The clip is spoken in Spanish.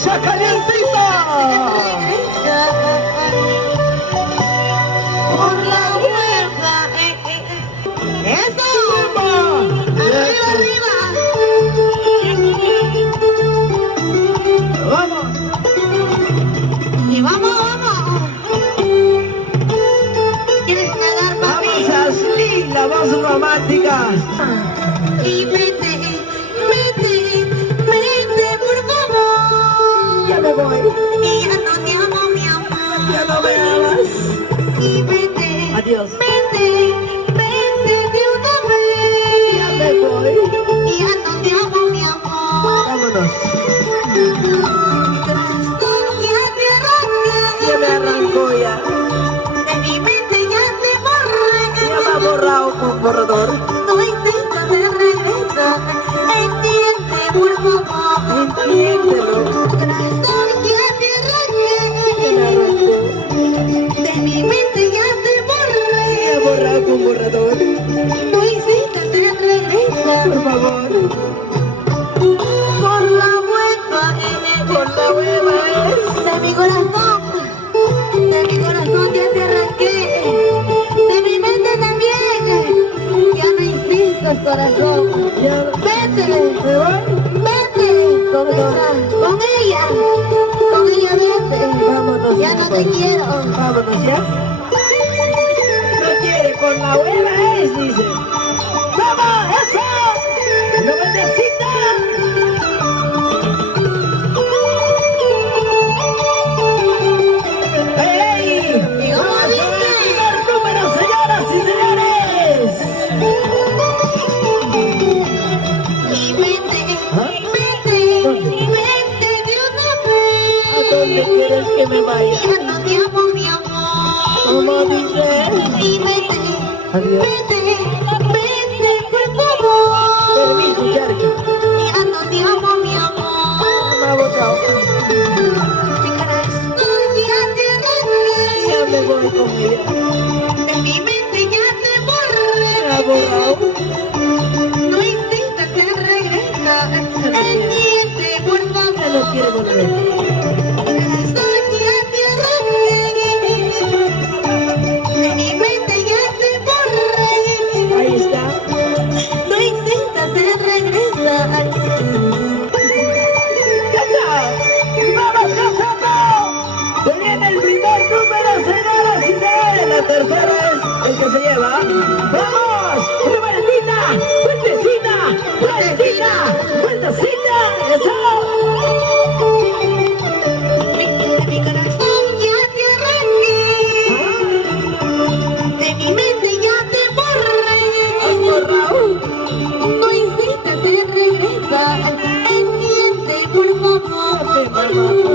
¡Esa calientita! Por la huerta. ¡Eso! ¡Arriba, arriba! ¡Vamos! ¡Y vamos, vamos! ¿Quieres nadar, papi? ¡Vamos, Ashley, la voz romántica! Y vete, por favor. Ya me voy. Y ya no te amo, mi amor. Ya no me amas. Y vete. Adiós. Vete de una vez. Ya me voy. Y ya no te amo, mi amor. Vámonos. Ya te arranqué. Ya me arrancó ya. De mi mente ya te borré. Ya me ha borrado con borrador. No insistas de regreso. Entiende, por favor. Entiéndelo. Corazón, ya te Ya arranqué. me arrancó. De mi mente ya te Ya borré. he borrado con borrador. No insistas de regreso. Por favor. Por la hueva. Por la hueva es. De mi corazón ya te arranqué. De mi mente también. Ya no insistas, corazón. Ya Vete, me voy. vete con ella, vete. Vámonos. Ya no te quiero. Vámonos ya. No quiere, por la hueva es, dice. ¡Vamos! ¡Eso! ¡No me necesita! ¡Ey! ¿Y cómo ¡Vamos dice? con el primer número, señoras y señores! Y vete, vete de una ¿A vez. dónde quieres que me vaya? Ya no te amo, mi amor. ¿Cómo dice? Y vete, Adiós. vete, por favor. Permiso, Charqui. Ya no te amo, mi amor. Me ha botado. Mi corazón ya te arranqué. Ya me voy con ella. De mi mente ya te borré. Me ha borrado. No insistas que regresa. Entiende, por Ya favor. no quiere volver. Mi corazón ya te arranqué. De mi mente ya te borré. Ahí está. No insistas que regresa. ¡Casa! ¡Vamos, casando! Se viene el primer número, señoras y señores. La tercera es el que se lleva. ¡Vamos! ¡Una vueltita! ¡Vueltecita! ¡Vueltecita! ¡Vueltecita! ¡Eso! De mi corazón ya te arranqué. De mi mente ya te ¿Has borré. borrado? No insistas en regresar. Entiende, por favor. Te